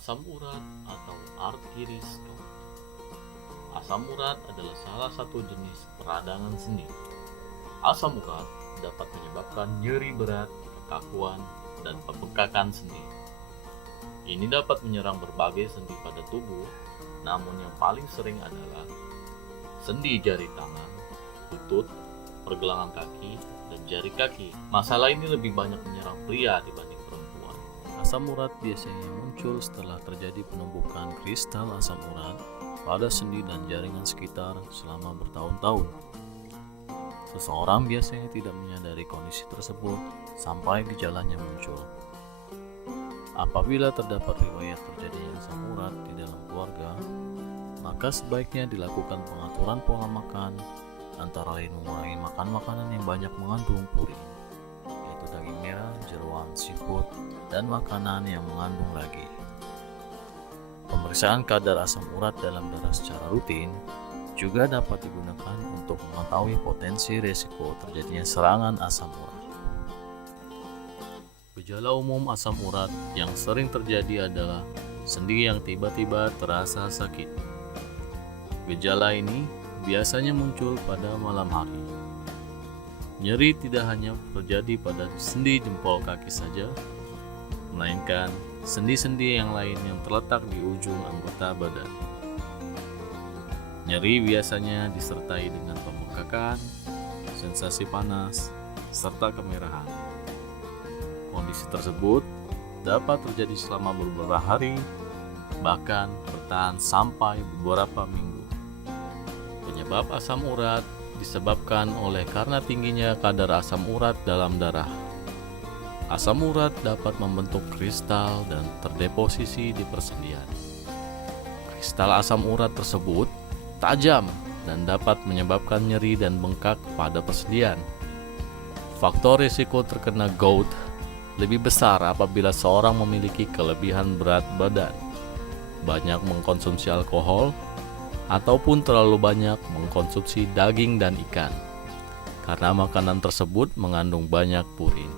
Asam urat atau artiriskop. Asam urat adalah salah satu jenis peradangan sendi. Asam urat dapat menyebabkan nyeri berat, kekakuan, dan pembengkakan sendi. Ini dapat menyerang berbagai sendi pada tubuh, namun yang paling sering adalah sendi jari tangan, lutut, pergelangan kaki, dan jari kaki. Masalah ini lebih banyak menyerang pria dibanding perempuan. Asam urat biasanya muncul setelah terjadi penumbukan kristal asam urat pada sendi dan jaringan sekitar selama bertahun-tahun. Seseorang biasanya tidak menyadari kondisi tersebut sampai gejalanya muncul. Apabila terdapat riwayat terjadinya asam urat di dalam keluarga, maka sebaiknya dilakukan pengaturan pola makan, antara lain mengurangi makan makanan yang banyak mengandung purin, yaitu daging merah, jeroan, seafood, dan makanan yang mengandung ragi. Pemeriksaan kadar asam urat dalam darah secara rutin juga dapat digunakan untuk mengetahui potensi risiko terjadinya serangan asam urat. Gejala umum asam urat yang sering terjadi adalah sendi yang tiba-tiba terasa sakit. Gejala ini biasanya muncul pada malam hari. Nyeri tidak hanya terjadi pada sendi jempol kaki saja, melainkan sendi-sendi yang lain yang terletak di ujung anggota badan. Nyeri biasanya disertai dengan pembengkakan, sensasi panas, serta kemerahan. Kondisi tersebut dapat terjadi selama beberapa hari, bahkan bertahan sampai beberapa minggu. Penyebab asam urat disebabkan karena tingginya kadar asam urat dalam darah. Asam urat dapat membentuk kristal dan terdeposisi di persendian. Kristal asam urat tersebut tajam dan dapat menyebabkan nyeri dan bengkak pada persendian. Faktor risiko terkena gout lebih besar apabila seorang memiliki kelebihan berat badan, banyak mengkonsumsi alkohol, ataupun terlalu banyak mengkonsumsi daging dan ikan, karena makanan tersebut mengandung banyak purin.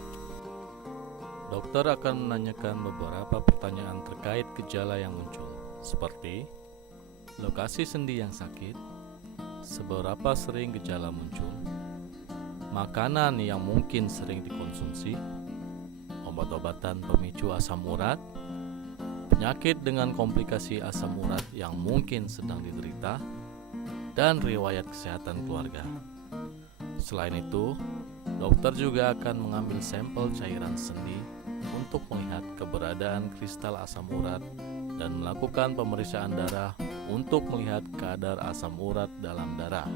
Dokter akan menanyakan beberapa pertanyaan terkait gejala yang muncul, seperti lokasi sendi yang sakit, seberapa sering gejala muncul, makanan yang mungkin sering dikonsumsi, obat-obatan pemicu asam urat, penyakit dengan komplikasi asam urat yang mungkin sedang diderita, dan riwayat kesehatan keluarga. Selain itu, dokter juga akan mengambil sampel cairan sendi untuk melihat keberadaan kristal asam urat dan melakukan pemeriksaan darah untuk melihat kadar asam urat dalam darah.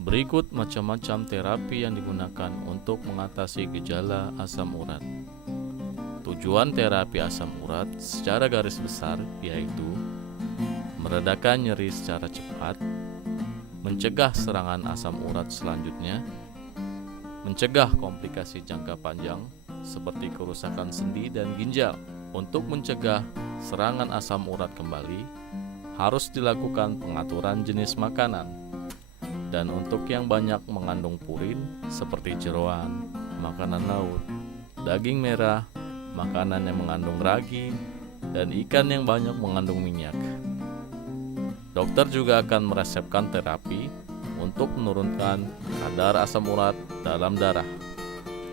Berikut macam-macam terapi yang digunakan untuk mengatasi gejala asam urat. Tujuan terapi asam urat secara garis besar yaitu meredakan nyeri secara cepat, mencegah serangan asam urat selanjutnya, mencegah komplikasi jangka panjang seperti kerusakan sendi dan ginjal. Untuk mencegah serangan asam urat kembali, harus dilakukan pengaturan jenis makanan. Dan untuk yang banyak mengandung purin seperti jeroan, makanan laut, daging merah, makanan yang mengandung ragi, dan ikan yang banyak mengandung minyak. Dokter juga akan meresepkan terapi untuk menurunkan kadar asam urat dalam darah,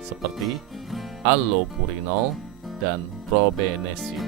seperti allopurinol dan probenecid.